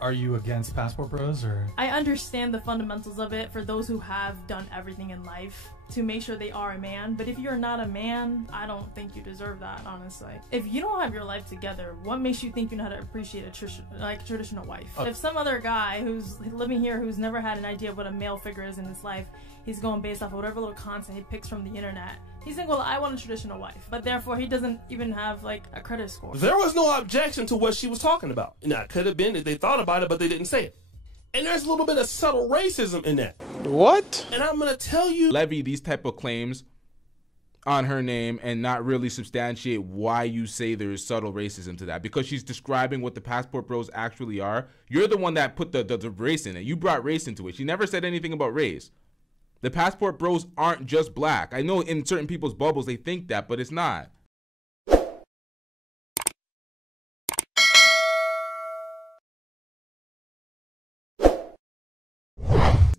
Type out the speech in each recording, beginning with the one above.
Are you against passport bros, or? I understand the fundamentals of it for those who have done everything in life to make sure they are a man, but if you're not a man, I don't think you deserve that, honestly. If you don't have your life together, what makes you think you know how to appreciate a traditional wife? If some other guy who's living here who's never had an idea of what a male figure is in his life, he's going based off of whatever little content he picks from the internet, he's saying, well, I want a traditional wife, but therefore he doesn't even have like a credit score. There was no objection to what she was talking about. Now, it could have been that they thought about it, but they didn't say it. And there's a little bit of subtle racism in that. What? And I'm going to tell you. Levy these type of claims on her name and not really substantiate why you say there is subtle racism to that, because she's describing what the passport bros actually are. You're the one that put the race in it. You brought race into it. She never said anything about race. The passport bros aren't just black. I know in certain people's bubbles they think that, but it's not.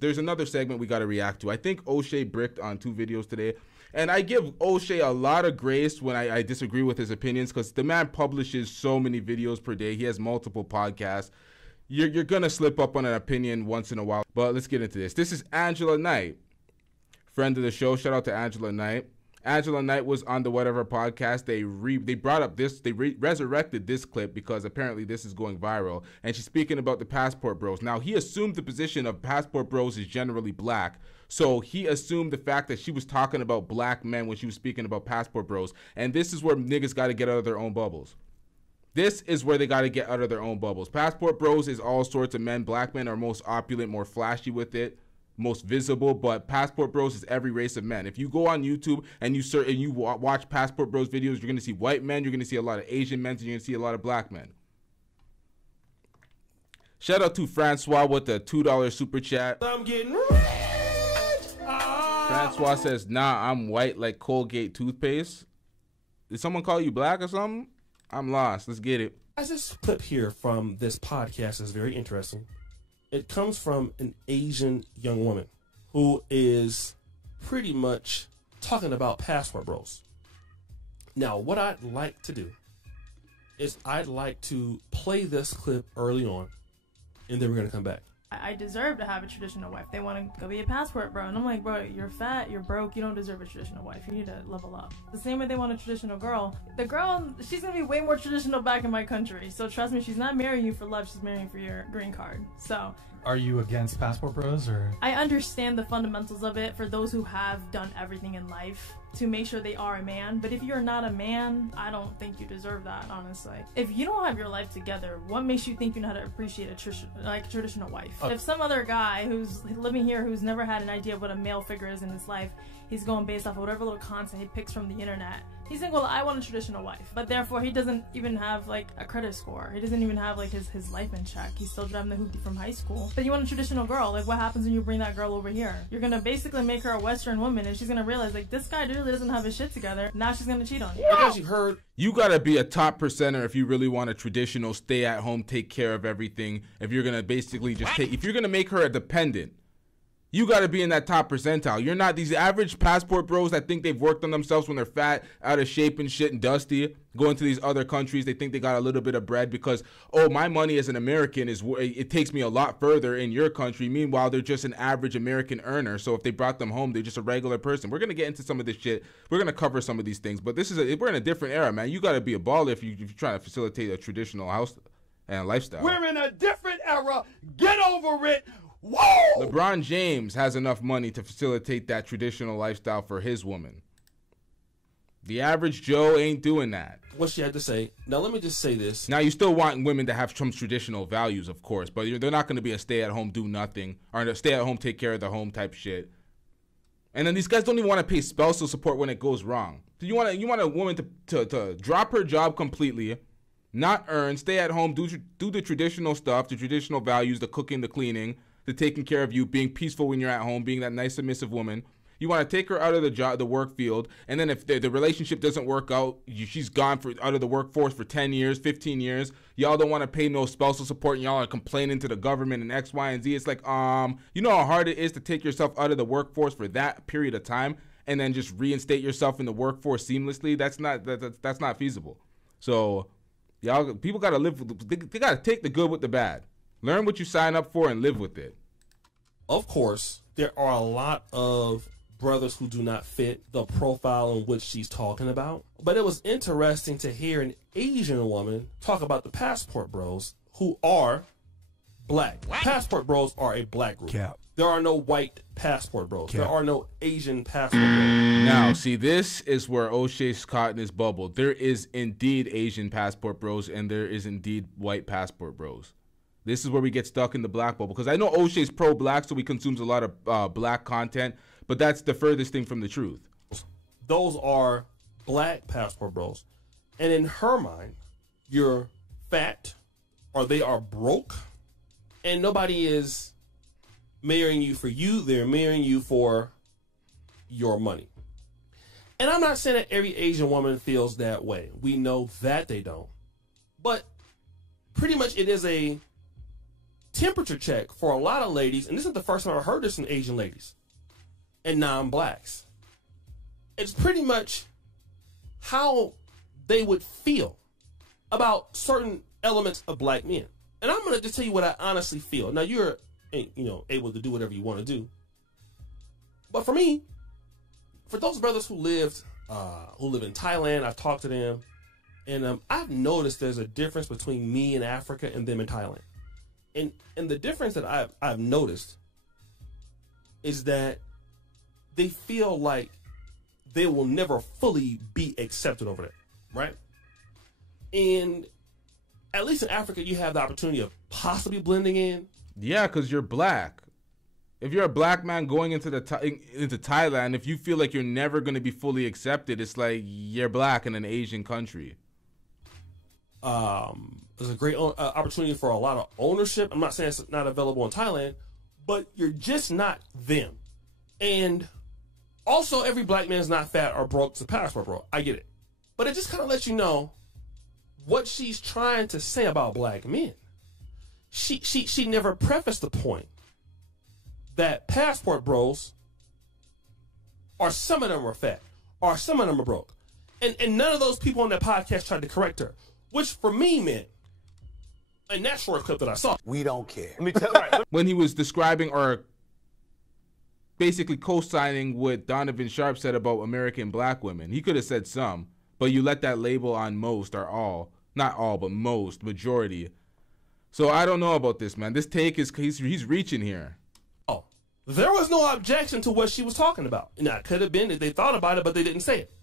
There's another segment we got to react to. I think Oshay bricked on 2 videos today, and I give Oshay a lot of grace when I disagree with his opinions, because the man publishes so many videos per day. He has multiple podcasts. You're going to slip up on an opinion once in a while, but let's get into this. This is Angela Knight, friend of the show. Shout out to Angela Knight. Angela Knight was on the Whatever podcast. They brought up this, they resurrected this clip because apparently this is going viral. And she's speaking about the passport bros. Now, he assumed the position of passport bros is generally black. So he assumed the fact that she was talking about black men when she was speaking about passport bros. And this is where niggas got to get out of their own bubbles. This is where they got to get out of their own bubbles. Passport bros is all sorts of men. Black men are most opulent, more flashy with it, most visible, but passport bros is every race of men. If you go on YouTube and you search and you watch passport bros videos, you're going to see white men, you're going to see a lot of Asian men, and you're going to see a lot of black men. Shout out to Francois with the $2 super chat. I'm getting rich. Francois says, nah, I'm white like Colgate toothpaste. Did someone call you black or something? I'm lost. Let's get it. This clip here from this podcast is very interesting. It comes from an Asian young woman who is pretty much talking about passport bros. Now, what I'd like to do is I'd like to play this clip early on, and then we're going to come back. I deserve to have a traditional wife. They want to go be a passport bro. And I'm like, bro, you're fat, you're broke, you don't deserve a traditional wife. You need to level up. The same way they want a traditional girl. The girl, she's going to be way more traditional back in my country. So trust me, she's not marrying you for love, she's marrying for your green card. So... Are you against passport bros, or? I understand the fundamentals of it for those who have done everything in life to make sure they are a man, but if you're not a man, I don't think you deserve that, honestly. If you don't have your life together, what makes you think you know how to appreciate a traditional wife? If some other guy who's living here who's never had an idea of what a male figure is in his life, he's going based off of whatever little content he picks from the internet, he's saying, well, I want a traditional wife, but therefore he doesn't even have like a credit score. He doesn't even have like his life in check. He's still driving the hoopty from high school. But you want a traditional girl, like what happens when you bring that girl over here? You're gonna basically make her a Western woman, and she's gonna realize like this guy really doesn't have his shit together. Now she's gonna cheat on you. Because you've heard, you gotta be a top percenter if you really want a traditional stay at home, take care of everything. If you're gonna basically just if you're gonna make her a dependent, you got to be in that top percentile. You're not these average passport bros that think they've worked on themselves when they're fat, out of shape and shit and dusty, going to these other countries. They think they got a little bit of bread because, oh, my money as an American, it takes me a lot further in your country. Meanwhile, they're just an average American earner. So if they brought them home, they're just a regular person. We're going to get into some of this shit. We're going to cover some of these things. But we're in a different era, man. You got to be a baller if you're trying to facilitate a traditional house and lifestyle. We're in a different era. Get over it. Whoa! LeBron James has enough money to facilitate that traditional lifestyle for his woman. The average Joe ain't doing that. What she had to say. Now, let me just say this. Now, you still want women to have some traditional values, of course, but they're not going to be a stay-at-home do nothing or a stay-at-home take care of the home type shit. And then these guys don't even want to pay spousal support when it goes wrong. So you want a woman to drop her job completely, not earn, stay at home, do the traditional stuff, the traditional values, the cooking, the cleaning, the taking care of you, being peaceful when you're at home, being that nice submissive woman. You want to take her out of the work field, and then if the relationship doesn't work out, she's gone out of the workforce for 10 years, 15 years. Y'all don't want to pay no spousal support, and y'all are complaining to the government and X, Y, and Z. It's like, you know how hard it is to take yourself out of the workforce for that period of time and then just reinstate yourself in the workforce seamlessly? That's not feasible. So, y'all, people got to live. They got to take the good with the bad. Learn what you sign up for and live with it. Of course, there are a lot of brothers who do not fit the profile in which she's talking about. But it was interesting to hear an Asian woman talk about the passport bros who are black. What? Passport bros are a black group. Cap. There are no white passport bros. Cap. There are no Asian passport bros. Now, see, this is where O'Shea's caught in his bubble. There is indeed Asian passport bros, and there is indeed white passport bros. This is where we get stuck in the black bubble. Because I know O'Shea's pro-black, so he consumes a lot of black content, but that's the furthest thing from the truth. Those are black passport bros. And in her mind, you're fat or they are broke, and nobody is marrying you for you. They're marrying you for your money. And I'm not saying that every Asian woman feels that way. We know that they don't. But pretty much it is a temperature check for a lot of ladies, and this isn't the first time I've heard this from Asian ladies and non-blacks. It's pretty much how they would feel about certain elements of black men. And I'm going to just tell you what I honestly feel. Now, you're able to do whatever you want to do. But for me, for those brothers who live in Thailand, I've talked to them, and I've noticed there's a difference between me in Africa and them in Thailand. And the difference that I've noticed is that they feel like they will never fully be accepted over there, right? And at least in Africa, you have the opportunity of possibly blending in. Yeah, because you're black. If you're a black man going into Thailand, if you feel like you're never going to be fully accepted, it's like you're black in an Asian country. There's a great opportunity for a lot of ownership. I'm not saying it's not available in Thailand, but you're just not them. And also, every black man is not fat or broke to passport bro. I get it. But it just kind of lets you know what she's trying to say about black men. She never prefaced the point that passport bros, or some of them are fat, or some of them are broke. And none of those people on that podcast tried to correct her, which for me meant, in that short clip that I saw, We don't care. Let me tell you. When he was describing or basically co-signing what Donovan Sharp said about American black women, he could have said some, but you let that label on most or all. Not all, but most, majority. So I don't know about this, man. This take is, he's reaching here. oh, there was no objection to what she was talking about. Now, it could have been that they thought about it, but they didn't say it.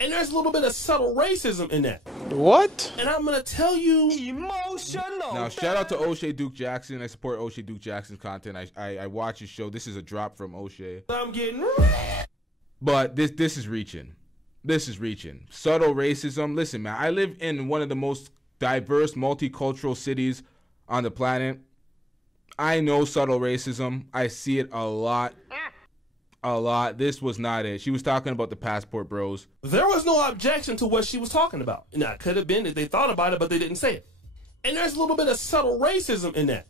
And there's a little bit of subtle racism in that. What? And I'm going to tell you, Emotional. Now, shout out to Oshay Duke Jackson. I support Oshay Duke Jackson's content. I watch his show. This is a drop from Oshay. I'm getting... But this is reaching. This is reaching. Subtle racism. Listen, man, I live in one of the most diverse, multicultural cities on the planet. I know subtle racism. I see it a lot. A lot. This was not it. She was talking about the passport bros. There was no objection to what she was talking about. Now, it could have been that they thought about it, but they didn't say it. And there's a little bit of subtle racism in that.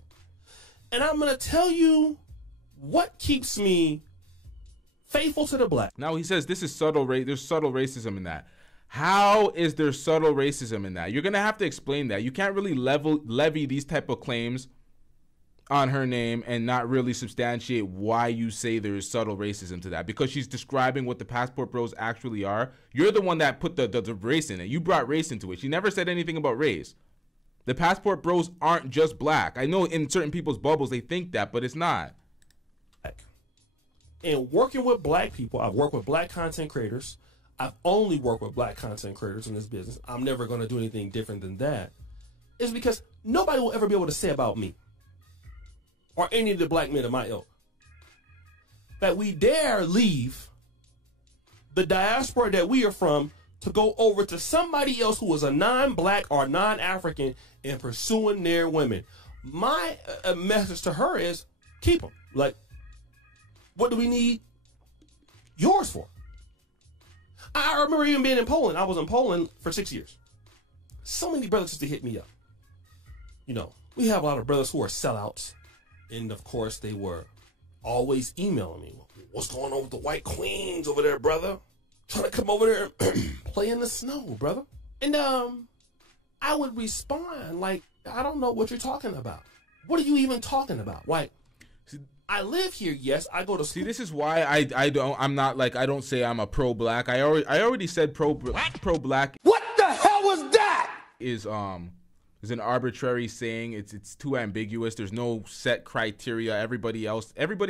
And I'm going to tell you what keeps me faithful to the black. Now he says this is subtle there's subtle racism in that. How is there subtle racism in that? You're going to have to explain that. You can't really levy these type of claims on her name and not really substantiate why you say there is subtle racism to that, because she's describing what the passport bros actually are. You're the one that put the race in it. You brought race into it. She never said anything about race. The passport bros aren't just black. I know in certain people's bubbles they think that, but it's not. And working with black people, I've worked with black content creators. I've only worked with black content creators in this business. I'm never going to do anything different than that. Is because nobody will ever be able to say about me or any of the black men of my ilk that we dare leave the diaspora that we are from to go over to somebody else who is a non-black or non-African and pursuing their women. My message to her is keep them. Like, what do we need yours for? I remember even being in Poland. I was in Poland for 6 years. So many brothers used to hit me up. You know, we have a lot of brothers who are sellouts. And, of course, they were always emailing me. What's going on with the white queens over there, brother? Trying to come over there and play in the snow, brother. And I would respond like, I don't know what you're talking about. What are you even talking about? Like, I live here. Yes, I go to school. See, this is why I don't say I'm a pro-black. I already said pro-black. What the hell was that? Is an arbitrary saying. It's too ambiguous. There's no set criteria. Everybody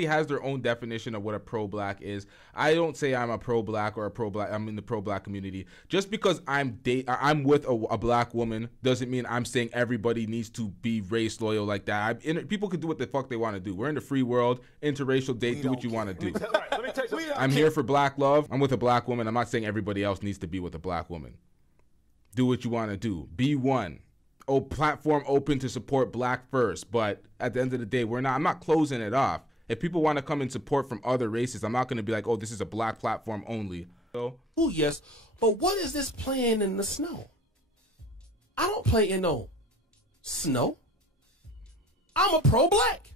has their own definition of what a pro-black is. I don't say I'm a pro-black or a pro-black. I'm in the pro-black community. Just because I'm with a black woman doesn't mean I'm saying everybody needs to be race loyal like that. People can do what the fuck they want to do. We're in the free world. Interracial date. Do what you want to do. I'm here for black love. I'm with a black woman. I'm not saying everybody else needs to be with a black woman. Do what you want to do. Be one. Platform open to support black first, but at the end of the day, I'm not closing it off. If people want to come and support from other races, I'm not going to be like, oh, this is a black platform only. So, oh yes, but what is this playing in the snow? I don't play in no snow. I'm a pro-black.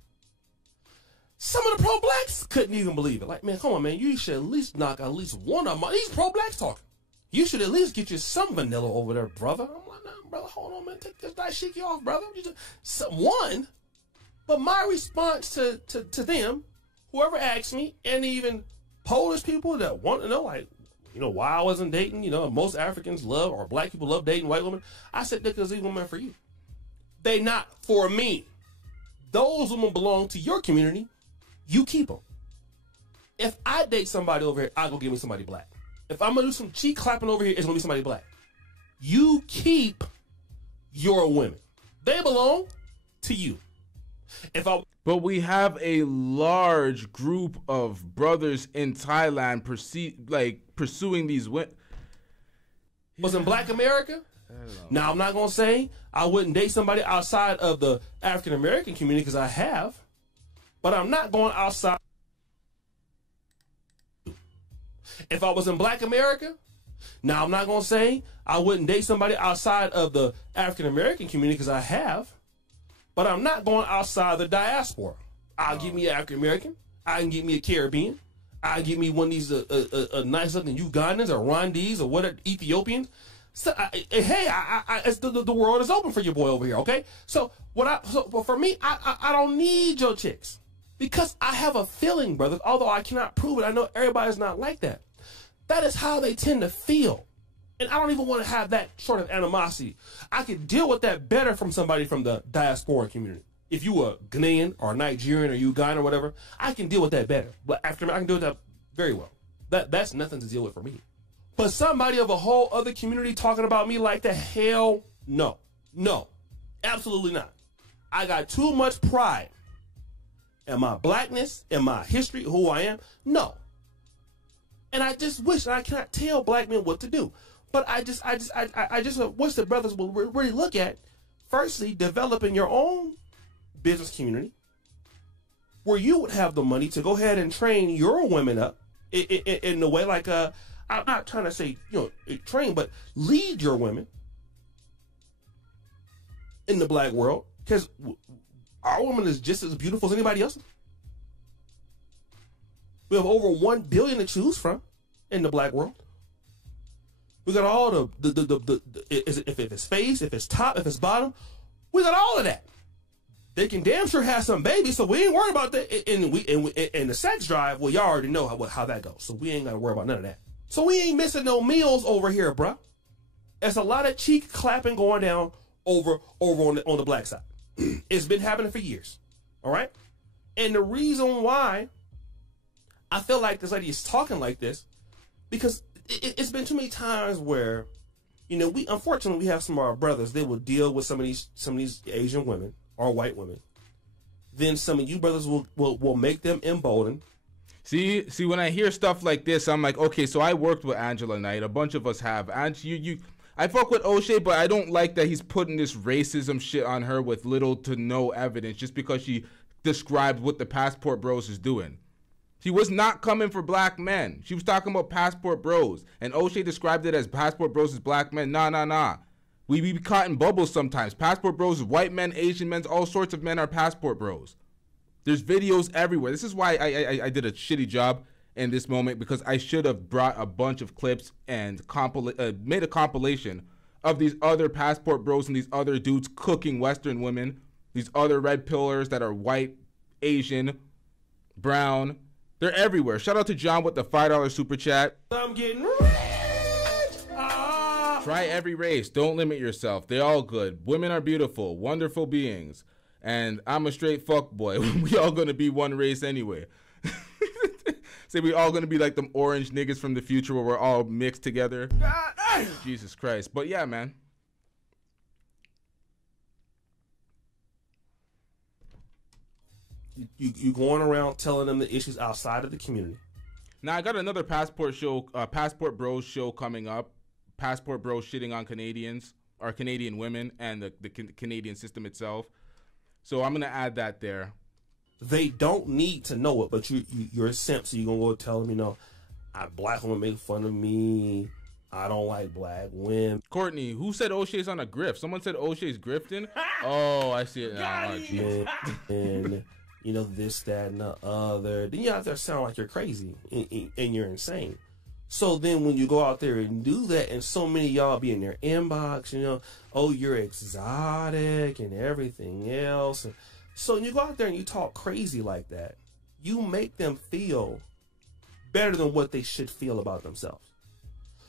Some of the pro-blacks couldn't even believe it. Like, man, come on, man, you should at least knock at least one of these pro-blacks talking. You should at least get you some vanilla over there, brother. I'm like, nah, brother, hold on, man. Take this dashiki off, brother. One. But my response to them, whoever asked me, and even Polish people that want to know, like, why I wasn't dating, most Africans love, or black people love dating white women. I said, because these women are for you. They not for me. Those women belong to your community. You keep them. If I date somebody over here, I'll go get me somebody black. If I'm going to do some cheek clapping over here, it's going to be somebody black. You keep your women. They belong to you. But we have a large group of brothers in Thailand pursuing these women. Was in Black America? Now, I'm not going to say I wouldn't date somebody outside of the African American community, because I have. But I'm not going outside. If I was in Black America, now I'm not going to say I wouldn't date somebody outside of the African American community, because I have, but I'm not going outside the diaspora. I'll get me an African American. I can get me a Caribbean. I can get me one of these nice looking Ugandans or Rwandese or whatever, Ethiopians. So, the world is open for your boy over here, okay? So for me, I don't need your chicks. Because I have a feeling, brothers, although I cannot prove it, I know everybody's not like that. That is how they tend to feel. And I don't even want to have that sort of animosity. I could deal with that better from somebody from the diaspora community. If you were Ghanaian or Nigerian or Ugandan or whatever, I can deal with that better. But after I can deal with that very well. That's nothing to deal with for me. But somebody of a whole other community talking about me like that, hell no. No, absolutely not. I got too much pride in my blackness, in my history, who I am. No. And I just wish I cannot tell black men what to do. But I just wish the brothers will really look at, firstly, developing your own business community where you would have the money to go ahead and train your women up in the way, like, I'm not trying to say, train, but lead your women in the black world, because our woman is just as beautiful as anybody else. We have over 1 billion to choose from in the black world. We got all if it's face, if it's top, if it's bottom, we got all of that. They can damn sure have some babies, so we ain't worried about that. And the sex drive, well, y'all already know how that goes, so we ain't got to worry about none of that. So we ain't missing no meals over here, bruh. There's a lot of cheek clapping going down over on the black side. It's been happening for years, all right? And the reason why I feel like this lady is talking like this, because it's been too many times where, unfortunately we have some of our brothers, they will deal with some of these Asian women or white women. Then some of you brothers will make them emboldened. See, when I hear stuff like this, I'm like, okay, so I worked with Angela Knight. A bunch of us have. And I fuck with Oshay, but I don't like that he's putting this racism shit on her with little to no evidence just because she described what the Passport Bros is doing. She was not coming for black men. She was talking about Passport Bros. And Oshay described it as Passport Bros as black men. Nah. We be caught in bubbles sometimes. Passport Bros is white men, Asian men, all sorts of men are Passport Bros. There's videos everywhere. This is why I did a shitty job in this moment, because I should have brought a bunch of clips and made a compilation of these other Passport Bros and these other dudes cooking Western women These other red pillars that are white, Asian, brown. They're everywhere. Shout out to John with the $5 super chat. I'm getting rich. Try every race. Don't limit yourself. They're all good. Women are beautiful, wonderful beings. And I'm a straight fuck boy. We all gonna be one race anyway. Say we all gonna be like them orange niggas from the future where we're all mixed together. Jesus Christ. But yeah, man. You going around telling them the issues outside of the community. Now I got another Passport Bros show coming up. Passport Bros shitting on Canadians or Canadian women and the Canadian system itself. So I'm gonna add that there. They don't need to know it, but you're a simp, so you're gonna go tell them, you know, black women make fun of me. I don't like black women. Courtney, who said O'Shea's on a grift? Someone said O'Shea's grifting. Oh, I see it now. Oh, geez. And you know, this, that, and the other. Then you out there sound like you're crazy and you're insane. So then when you go out there and do that, and so many of y'all be in their inbox, you know, oh, you're exotic and everything else. And so you go out there and you talk crazy like that, you make them feel better than what they should feel about themselves.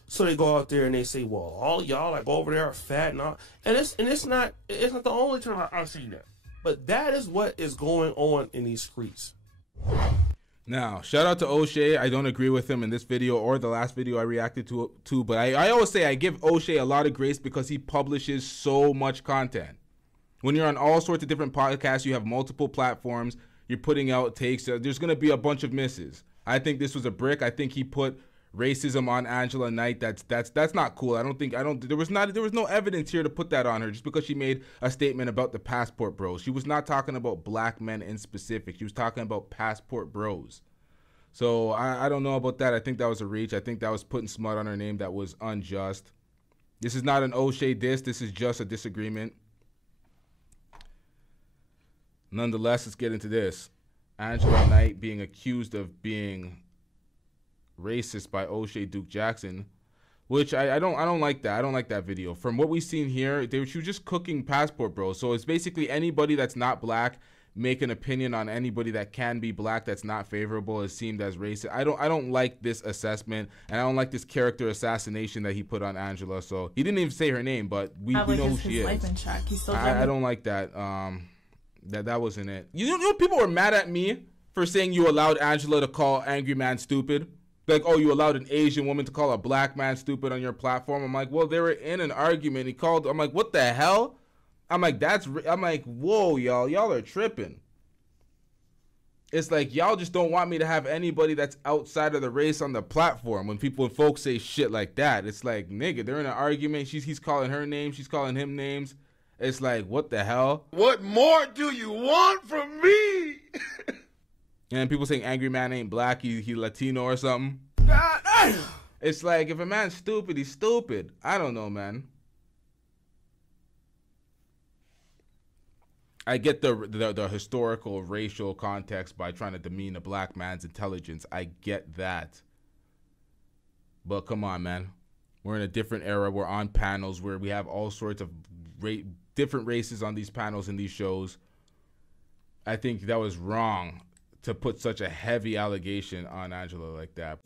So they go out there and they say, well, all y'all like over there are fat and all. And it's not the only time I've seen that. But that is what is going on in these streets. Now, shout out to Oshay. I don't agree with him in this video or the last video I reacted to, but I always say I give Oshay a lot of grace because he publishes so much content. When you're on all sorts of different podcasts, you have multiple platforms, you're putting out takes, there's going to be a bunch of misses. I think this was a brick. I think he put racism on Angela Knight. That's not cool. There was no evidence here to put that on her just because she made a statement about the Passport Bros. She was not talking about black men in specific. She was talking about Passport Bros. So I don't know about that. I think that was a reach. I think that was putting smut on her name that was unjust. This is not an O'Shea diss. This is just a disagreement. Nonetheless, let's get into this. Angela Knight being accused of being racist by O'Shea Duke Jackson, which I don't like that. I don't like that video. From what we've seen here, she was just cooking Passport Bros. So it's basically anybody that's not black make an opinion on anybody that can be black that's not favorable is seemed as racist. I don't like this assessment, and I don't like this character assassination that he put on Angela. So he didn't even say her name, but we know who she is. Life in check. He's still I don't like that. That wasn't it. You know people were mad at me for saying you allowed Angela to call Angry Man stupid. Like, oh, you allowed an Asian woman to call a black man stupid on your platform. I'm like, well, they were in an argument. He called. I'm like, what the hell? I'm like, whoa, y'all are tripping. It's like y'all just don't want me to have anybody that's outside of the race on the platform. When folks say shit like that, it's like, nigga, they're in an argument. He's calling her names. She's calling him names. It's like, what the hell? What more do you want from me? And people saying Angry Man ain't black, he Latino or something. It's like, if a man's stupid, he's stupid. I don't know, man. I get the historical racial context by trying to demean a black man's intelligence. I get that. But come on, man. We're in a different era. We're on panels where we have all sorts of different races on these panels in these shows. I think that was wrong to put such a heavy allegation on Angela like that.